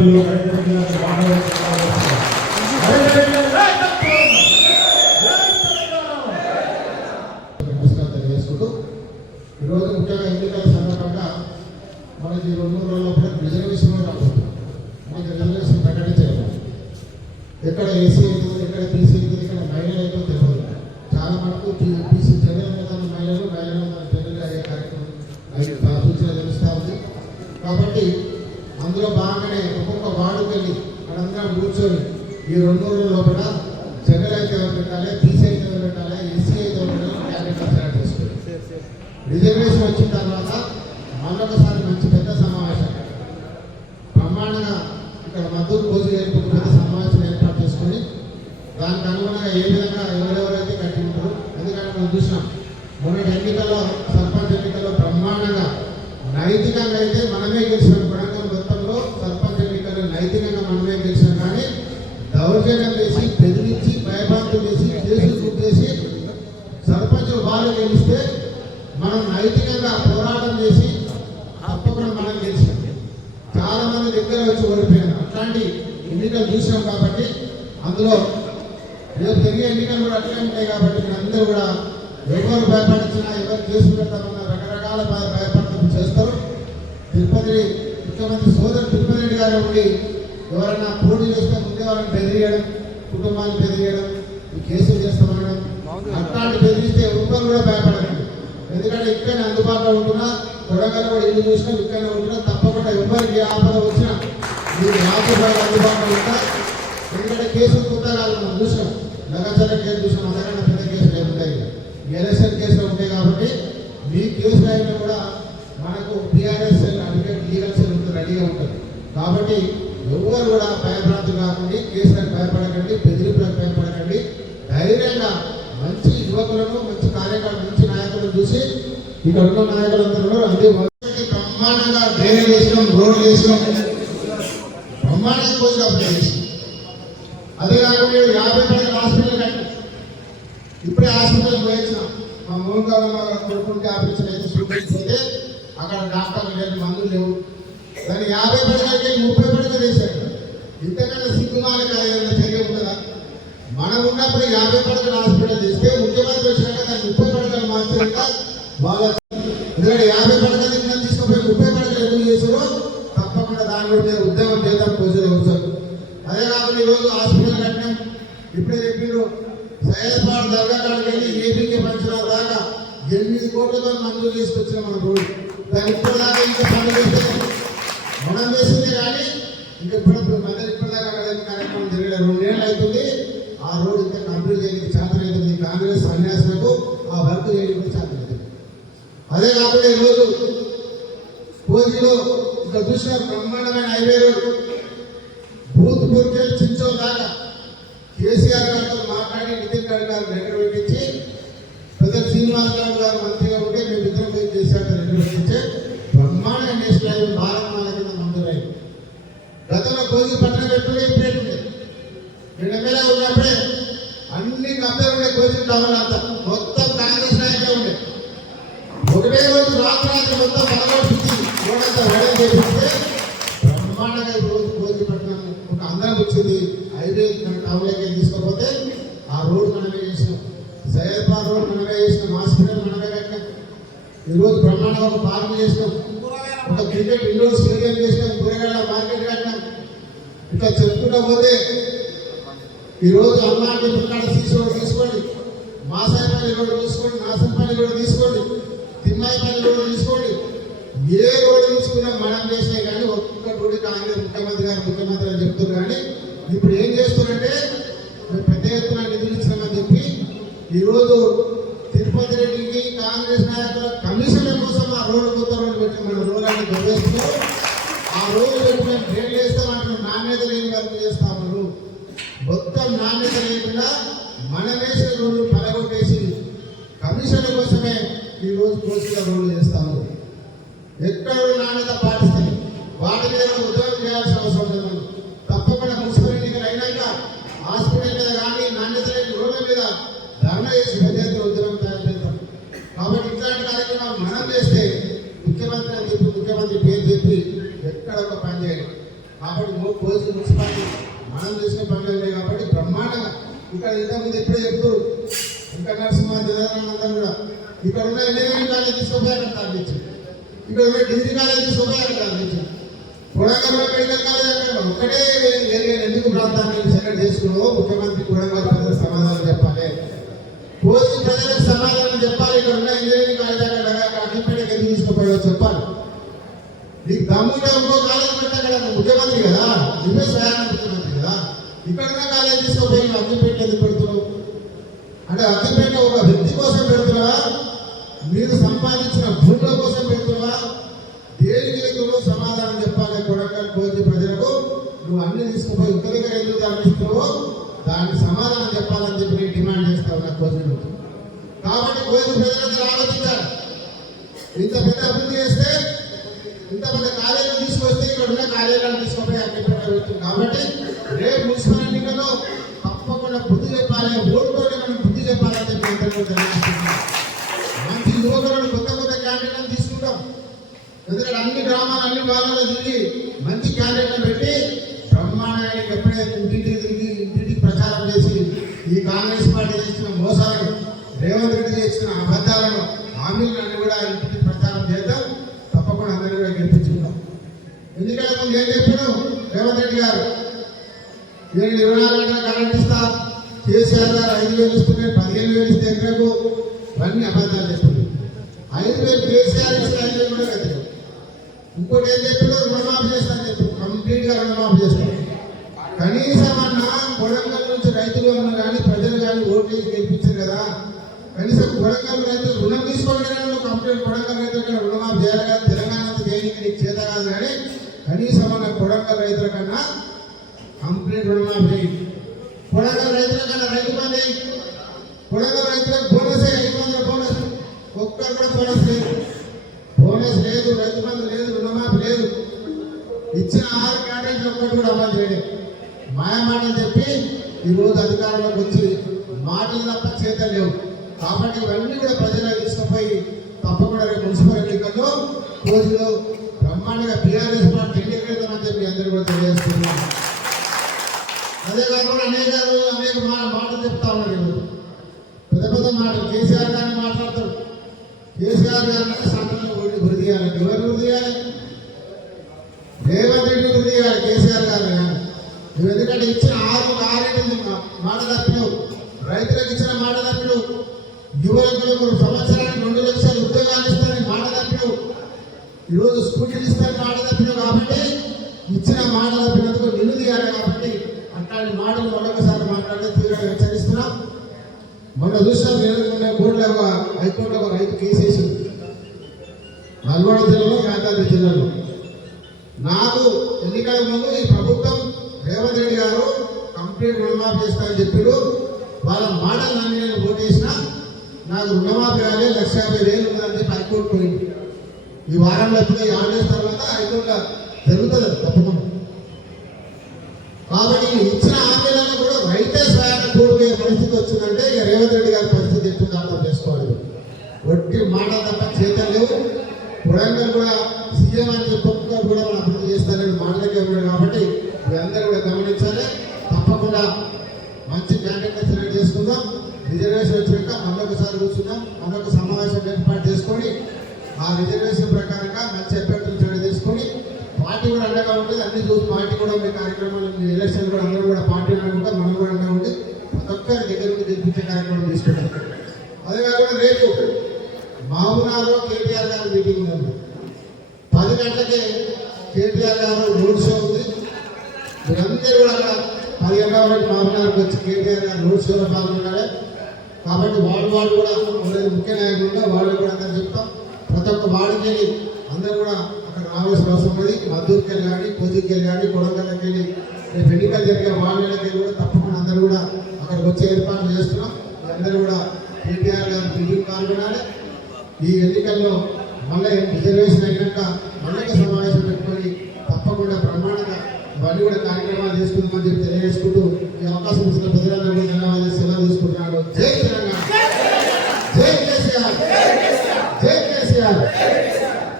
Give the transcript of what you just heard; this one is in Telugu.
సభ్యులు రైతు నమస్కారం తెలియజేసుకుంటూ ఈరోజు ముఖ్యంగా ఎన్నికల సందర్భంగా మనకి రెండు మూడు రోజుల రిజర్వేషన్ రాబోతుంది మనకి రిజర్వేషన్ ప్రకటించారు ఎక్కడ ఏసీ అవుతుంది ఎక్కడ బీసీ అవుతుంది ఇక్కడ మహిళలు తెలియదు చాలా మటుకు బీసీ జనరల్ దాని మహిళలు మహిళలు మీద జనరల్ అయ్యే కార్యక్రమం సూచన తెలుస్తూ ఉంది కాబట్టి అందులో భాగంగానే ఒక్కొక్క మనందరం కూర్చొని ఈ రెండు రోజుల లోపల జనరల్ అయితే ఎవరు పెట్టాలి బీసీ అయితే ఎవరు పెట్టాలి ఎస్సీ అయితే ఎవరు పెట్టాలి క్యాబినెట్ సెలెక్ట్ చేసుకోవాలి. రిజర్వేషన్ వచ్చిన తర్వాత మళ్ళొకసారి మంచి పెద్ద సమావేశం. బ్రహ్మాండంగా ఇక్కడ మద్దతు రోజు ఏర్పడిన పెద్ద సమావేశం ఏర్పాటు చేసుకొని దానికి అనుగుణంగా ఏ విధంగా ఎవరెవరైతే కట్టి ఉంటారో ఎందుకంటే మనం చూసినాం మొన్నటి ఎన్నికల్లో సర్పంచ్ ఎన్నికల్లో బ్రహ్మాండంగా నైతికంగా అయితే మనమే గెలిచినాం. చాలా వచ్చి ఓడిపోయాను అట్లాంటి ఎన్నికలు చూసాం కాబట్టి అందులో రేపు జరిగే ఎన్నికలు కూడా అట్లే ఉంటాయి కాబట్టి అందరూ కూడా ఎవరు భయపడించినా ఎవరు కేసులు పెడతామన్నా రకరకాల భయ- భయపడటం చేస్తారు. తిరుపతి ముఖ్యమంత్రి సోదరు తిరుపతి రెడ్డి గారు ఉండి ఎవరైనా పోటీ చేస్తే ముందే వాళ్ళని బెదిరియడం కుటుంబాన్ని బెదిరియడం కేసులు చేస్తామనడం అట్లాంటి బెదిరిస్తే ఎవరు కూడా భయపడకండి. ఎందుకంటే ఇక్కడనే అందుబాటులో ఉంటున్నా కొడగలు కూడా ఇల్లు చూసినా ఇక్కడనే ఉంటున్నా తప్పకుండా ఎవరికి ఏ ఆపద వచ్చినా మీరు రాజకీయాలు అందుబాటులో ఉంటా ఎందుకంటే కేసులు కొత్తగా మనం చూసాం నగచర కేసు చూసాం అంతకన్నా పెద్ద కేసులు ఏమి ఉంటాయి ఎలక్షన్ కేసులు ఉంటాయి కాబట్టి మీ కేసు అయినా కూడా మనకు టీఆర్ఎస్ అడ్వకేట్ లీగల్ సెల్ ఉంటుంది రెడీగా ఉంటుంది. కాబట్టి ఎవరు కూడా భయభ్రాంతులు కాకండి కేసులకు భయపడకండి బెదిరింపులకు భయపడకండి. ధైర్యంగా మంచి యువకులను మంచి కార్యకర్తలు మంచి నాయకులను చూసి ఇక్కడ ఉన్న నాయకులందరూ కూడా అదే బ్రహ్మాండంగా డ్రైనేజ్ వేసినాం రోడ్లు వేసినాం బ్రహ్మాండంగా పోయింది అప్పుడు చేసినాం అదే కాకుండా యాభై పడక హాస్పిటల్ కట్టాం ఇప్పుడే హాస్పిటల్ పోయించిన మా మూడు గారు కొడుకుంటే ఆపరేషన్ అయితే చూపించితే అక్కడ డాక్టర్లు లేవు మందులు లేవు. దాన్ని యాభై పడకలకి ముప్పై పడకలు వేశారు. ఇంతకన్నా సిగ్గుమాల ఏదైనా చర్య ఉంటుందా? మనం ఉన్నప్పుడు యాభై పడకల హాస్పిటల్ చేస్తే ముఖ్యమంత్రి వచ్చినాక దాన్ని ముప్పై పడకలు మార్చాక వాళ్ళ ఎందుకంటే యాభై పడకలు హాస్పిటల్ కట్టినాం ఇప్పుడే చెప్పిండ్రు సైదాబాద్ దర్గా కాడికి వెళ్ళి ఏపీకి పంచడం దాకా ఎనిమిది కోట్లతో మందులు తీసుకొచ్చిన మన రోడ్డు దాని ఇప్పటిదాకా ఇంకా పనులు చేస్తే మనం చేసిందే కానీ ఇంకా ఇప్పుడు మధ్య ఇప్పటిదాకా అక్కడ కార్యక్రమం జరగలేదు రెండేళ్ళు అవుతుంది ఆ రోజు ఇంకా కంప్లీట్ చేయడానికి చేతన అవుతుంది కాంగ్రెస్ సన్యాసులకు ఆ వర్క్ చేయడానికి చేతన అవుతుంది అదే కాకుండా ఈరోజు కోజిలో ఇక్కడ చూసిన బ్రహ్మాండమైన హైవే రోడ్ బ్రహ్మాండంగా రోజు భోజనం పెట్టడం ఒక అందరం వచ్చింది హైవే మన టౌన్లోకి తీసుకపోతే ఆ రోడ్ మనమే చేసినాం సయ్యద్బాద్ రోడ్ మనమే చేసినాం హాస్పిటల్ మనమే పెట్టాం ఈ రోజు బ్రహ్మాండంగా ఒక పార్క్ చేసినాం. ఒక క్రికెట్ ఇండోర్ స్టేడియం చేసినాం. కూరగాయల మార్కెట్ కట్టినాం. ఇట్లా చెప్పుకుంటా పోతే ఈరోజు అమ్మాయి పుట్టాడు తీసుకోండి తీసుకోండి. మాసాయపల్లి రోడ్డు తీసుకోండి. నాసంపల్లి రోడ్డు తీసుకోండి. తిమ్మాయిపల్లి రోడ్డు తీసుకోండి. ఏ రోడ్డు తీసుకున్నా మనం చేసినాయి కానీ ఒక్కొక్క రోడ్డు కాంగ్రెస్ ముఖ్యమంత్రి గారు ముఖ్యమంత్రి అని చెప్తున్నారు. కానీ ఇప్పుడు ఏం చేస్తున్నారంటే పెద్ద ఎత్తున నిధులు ఇస్తామని చెప్పి ఈరోజు తిరుపతి రెడ్డికి కాంగ్రెస్ నాయకుల కమిషన్ల కోసం ఆ రోడ్డు కొత్త రోడ్డు పెట్టి మన రోడ్లని దొరికేస్తూ ఆ రోడ్డు పెట్టి మేము ట్రైన్లు చేస్తామంటే నాణ్యత లేని వరకు చేస్తామన్నారు మొత్తం నాణ్యత లేకుండా మనమేసే రోడ్లు పలగొట్టేసి కమిషన్ల కోసమే ఈ రోజు కోసిన రోడ్లు చేస్తాము. ఎక్కడ నాణ్యత పాటిస్తాయి వాటి మీద ఉద్యోగం చేయాల్సిన అవసరం లేదు. తప్పకుండా మున్సిపల్ ఎన్నికలు అయినాక హాస్పిటల్ మీద కానీ నాణ్యత లేని రోడ్ల మీద ధర్నా చేసి పెద్ద ఎత్తున ఉద్యమం తయారు చేద్దాం. కాబట్టి ఇట్లాంటి కార్యక్రమాలు మనం చేస్తే ముఖ్యమంత్రి అని చెప్పి ముఖ్యమంత్రి పేరు చెప్పి ఎక్కడ ఒక పని చేయాలి. కాబట్టి పోలీసు మున్సిపాలిటీ మనం చేసిన పనులు ఉన్నాయి కాబట్టి బ్రహ్మాండంగా. ఇక్కడ ఇంతకుముందు ఎప్పుడే చెప్తూ ఇంకా నరసింహ జనానందా కూడా ఇక్కడ ఉన్న ఎన్ని కానీ తీసుకుపోయి అక్కడ తరలించారు ఇక్కడ డిగ్రీ కాలేజ్ తీసుకుపోయి అక్కడ తరలించారు కొడంగల్ మెడికల్ కాలేజ్ అక్కడ ఒక్కటే ఏరియా ఎందుకు ప్రాంతాన్ని సెలెక్ట్ చేసుకున్నావు ముఖ్యమంత్రి కొడంగల్ ప్రజలకు సమాధానం చెప్పాలి. కోసి ప్రజలకు సమాధానం చెప్పాలి ఇక్కడ ఉన్న ఇంజనీరింగ్ కాలేజ్ అక్కడ అగ్గిపేటకి ఎందుకు తీసుకుపోయావో చెప్పాలి. నీకు దమ్ముంటే ఇంకో కాలేజ్ పెట్టా ముఖ్యమంత్రి కదా నువ్వే స్వయాన ముఖ్యమంత్రి కదా. ఇక్కడ ఉన్న కాలేజ్ తీసుకుపోయి అగ్గిపేట ఎందుకు పెడుతున్నావు? అంటే అగ్గిపేట ఒక వ్యక్తి కోసం పెడుతున్నావా? మీరు సంపాదించిన భూముల కోసం కాబట్టి కోచి ప్రజలందరూ ఆలోచించాలి. ఇంత పెద్ద అభివృద్ధి చేస్తే ఇంత పెద్ద కాలేజీలు తీసుకొస్తే ఇక్కడ ఉన్న కాలేజీలను తీసుకుపోయి అన్ని కాబట్టి రేపు మున్సిపల్ ఎన్నికల్లో తప్పకుండా బుద్ధి చెప్పాలి ఓటుతోనే మనం బుద్ధి చెప్పాలని చెప్పి మంచి యువకులను కొత్త కొత్త క్యాండిడేట్లను తీసుకుంటాం. ఎందుకంటే అన్ని గ్రామాలు అన్ని భాగాల్లో తిరిగి మంచి హామీలను కూడా ఇంటికి ప్రచారం చేద్దాం. తప్పకుండా అందరూ కూడా గెలిపించుకుందాం. ఎందుకంటే ముందు ఏం చెప్పాడు రేవంత్ రెడ్డి గారు నేను ఇరవై నాలుగు గంటల కరెంట్ ఇస్తా. కేసీఆర్ గారు ఐదు వేలు ఇస్తుంటే పదిహేను వేలు ఇస్తే ఎకరకు అన్ని అబద్ధాలు చెప్తుంది ఐదు వేలు కేసీఆర్ ఇస్తే ఐదు వేలు కూడా కట్టారు ఇంకోటి ఏం చెప్పాడు రుణమాఫీ చేస్తాను చెప్పి కంప్లీట్గా రుణమాఫీ చేస్తాను కనీసం అన్న కొడంగల్ నుంచి రైతులు అన్న కానీ ప్రజలు కానీ ఓట్లు వేసి గెలిపించారు కదా. కనీసం కొడంగల్ రైతులు రుణం తీసుకోండి కంప్లీట్ కొడంగల్ రైతులు ఇక్కడ రుణమాఫీ చేయాలి కానీ తెలంగాణ దేనికి నీకు చేత కాదు కానీ కనీసం అన్న కొడంగల్ రైతుల కన్నా కంప్లీట్ రుణమాఫీ. చేయి కొడంగల్ రైతుల కన్నా రైతు బంధు వేయి. కొడంగల్ రైతులకు బోనస్ ఐదు వందల బోనస్. ఒక్కరు కూడా బోనస్ లేదు. బోనస్ లేదు రైతు బంధు లేదు రుణమాఫీ లేదు. ఇచ్చిన ఆరు క్యాడెట్లు ఒక్కటి కూడా అమలు చేయలేదు. మాయమాటలు చెప్పి ఈరోజు అధికారంలోకి వచ్చి మాటలు తప్ప చేత లేవు. కాబట్టి ఇవన్నీ కూడా ప్రజలకు తీసుకుపోయి తప్పకుండా రేపు మున్సిపల్ ఎన్నికల్లో రోజులో బ్రహ్మాండంగా టీఆర్ఎస్ పార్టీ ఎన్నికలు చెప్పి అందరూ కూడా తెలియజేస్తున్నారు. అదే కాకుండా అనేక అనేక మాటలు చెప్తా ఉన్నాను ఈరోజు. పెద్ద పెద్ద మాటలు. కేసీఆర్ గారిని మాట్లాడతారు. కేసీఆర్ గారిని సంఘంలో వృద్ధి చేయాలి ఎవరు వృద్ధి చేయాలి రేవంత్ రెడ్డి వృద్ధి చేయాలి కేసీఆర్ గారు ఎందుకంటే ఇచ్చిన ఆరు ఆరేళ్ళు మాట తప్పినవు రైతులకు ఇచ్చిన మాట తప్పినవు యువకులకు సంవత్సరానికి రెండు లక్షల ఉద్యోగాలు ఇస్తారని మాట తప్పిడు ఈరోజు స్కూటీలు ఇస్తారని మాట తప్పిడు కాబట్టి ఇచ్చిన మాట తప్పినందుకు నిన్ను కాబట్టి అట్లాంటి మాటలు మరొకసారి మాట్లాడితే తీవ్రంగా హెచ్చరిస్తున్నాం. మొన్న చూసాం నేను కోర్టులో ఒక హైకోర్టులో ఒక రైతు కేసు వేసింది నల్గొండ జిల్లాలో యాదాద్రి జిల్లాలో. నాకు ఎన్నికల ముందు ఈ ప్రభుత్వం రేవంత్ రెడ్డి గారు కంప్లీట్ రుణమాఫీ చేస్తారని చెప్పాడు వాళ్ళ మాటలు నన్ను నేను ఓటేసిన నాకు రుణమాఫీ కావాలి లక్ష యాభై వేలు ఉందంటే హైకోర్టు పోయింది. ఈ వారం ఎప్పుడు ఈ ఆరు తర్వాత హైకోర్టులో జరుగుతుంది తప్పకుండా. కాబట్టి ఇచ్చిన హామీలను కూడా రైతే స్వయాన్ని కూడుకునే పరిస్థితి వచ్చిందంటే ఇక రేవంత్ రెడ్డి గారి పరిస్థితి ఎట్టుందో అర్థం చేసుకోవాలి. ఒట్టి మాట తప్ప చేతలు లేవు. కూడా సీఎం అని చెప్పుకుంటూ కూడా మనం అభివృద్ధి చేస్తారని మాటలకే ఉన్నాడు కాబట్టి మీరందరూ కూడా గమనించాలి తప్పకుండా మంచి క్యాండిడేట్ సెలెక్ట్ చేసుకుందాం రిజర్వేషన్ వచ్చినాక మళ్ళొకసారి కూర్చున్నాం. మళ్ళొక సమావేశం ఏర్పాటు చేసుకొని ఆ రిజర్వేషన్ ప్రకారంగా మంచి అభ్యర్థులు సెలెక్ట్ తీసుకొని పార్టీ కూడా అండగా ఉంటుంది. అన్ని చూసి పార్టీ కూడా మీ కార్యక్రమాలు మీ ఎలక్షన్ కూడా అందరూ కూడా పార్టీ అండగా మనం కూడా అండగా ఉండి ప్రతి ఒక్కరి దగ్గర తెప్పించే కార్యక్రమం తీసుకుంటాం. అదే కాకుండా రేపు మామూలుగా కేటీఆర్ గారు మీటింగ్ ఉంది. పది గంటలకే కేటీఆర్ గారు రోడ్ షో ఉంది. మీరందరూ కూడా అక్కడ పది గంటల వరకు మహబూబ్నగర్కి వచ్చి కేటీఆర్ గారు రోడ్ షోలో పాల్గొన్నారు కాబట్టి వాళ్ళు వాళ్ళు కూడా ముఖ్య నాయకులు ఉంటే వాళ్ళు కూడా అక్కడ చెప్తాం. ప్రతి ఒక్క వాడికి వెళ్ళి అందరూ కూడా అక్కడ రావాల్సిన అవసరం ఉంది మద్దూరుకి వెళ్ళి కానీ కోజికి వెళ్ళి కానీ కొడంగల్కి వెళ్ళి రేపు ఎన్నికలు జరిగే వాళ్ళకి వెళ్ళి కూడా తప్పకుండా అందరూ కూడా అక్కడికి వచ్చే ఏర్పాట్లు చేస్తున్నాం. అందరూ కూడా కేటీఆర్ గారు పిలిపి పాల్గొనాలి. ఈ ఎన్నికల్లో మళ్ళీ రిజర్వేషన్ అయినాక మళ్ళీ సమావేశం పెట్టుకొని తప్పకుండా బ్రహ్మాండంగా ఇవన్నీ కూడా కార్యక్రమాలు చేసుకుందామని చెప్పి తెలియజేసుకుంటూ